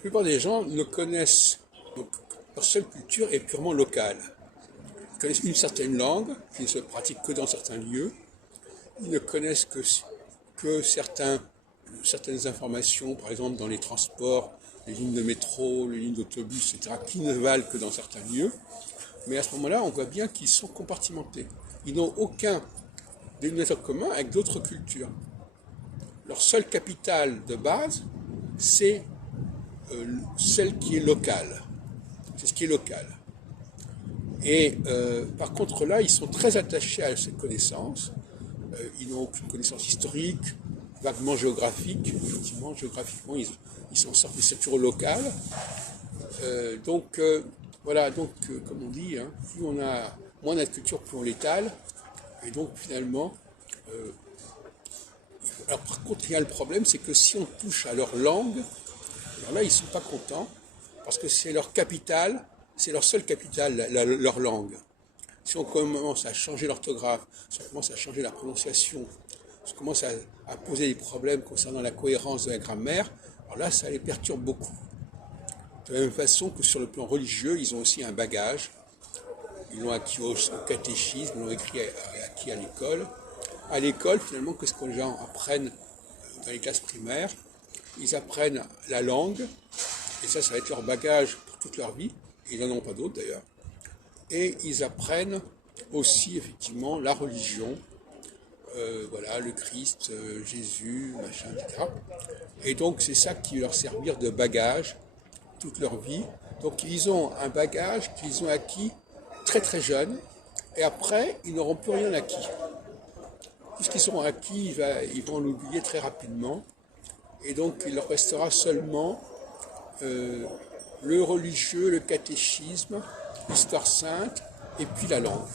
plupart des gens ne connaissent, donc leur seule culture est purement locale. Ils connaissent une certaine langue qui ne se pratique que dans certains lieux. Ils ne connaissent que certaines informations, par exemple dans les transports, les lignes de métro, les lignes d'autobus, etc., qui ne valent que dans certains lieux. Mais à ce moment-là, on voit bien qu'ils sont compartimentés. Ils n'ont aucun dénominateur commun avec d'autres cultures. Leur seul capital de base, c'est celle qui est locale. C'est ce qui est local. Et par contre là, ils sont très attachés à cette connaissance. Ils n'ont aucune connaissance historique, vaguement géographique. Effectivement, géographiquement, ils s'en sortent, mais c'est toujours local. Voilà, comme on dit, hein, plus on a moins de culture, plus on l'étale. Et donc finalement, alors par contre, il y a le problème, c'est que si on touche à leur langue, alors là, ils ne sont pas contents, parce que c'est leur capital, c'est leur seul capital, leur langue. Si on commence à changer l'orthographe, si on commence à changer la prononciation, si on commence à poser des problèmes concernant la cohérence de la grammaire, alors là, ça les perturbe beaucoup. De la même façon que sur le plan religieux, ils ont aussi un bagage. Ils l'ont acquis au catéchisme, ils l'ont acquis à l'école. À l'école, finalement, qu'est-ce que les gens apprennent dans les classes primaires? Ils apprennent la langue, et ça va être leur bagage pour toute leur vie. Ils n'en ont pas d'autres d'ailleurs. Et ils apprennent aussi effectivement la religion, voilà, le Christ, Jésus, machin, etc. Et donc c'est ça qui va leur servir de bagage toute leur vie. Donc ils ont un bagage qu'ils ont acquis très très jeunes, et après ils n'auront plus rien acquis. Tout ce qu'ils sont acquis, ils vont l'oublier très rapidement, et donc il leur restera seulement le religieux, le catéchisme, l'histoire sainte, et puis la langue.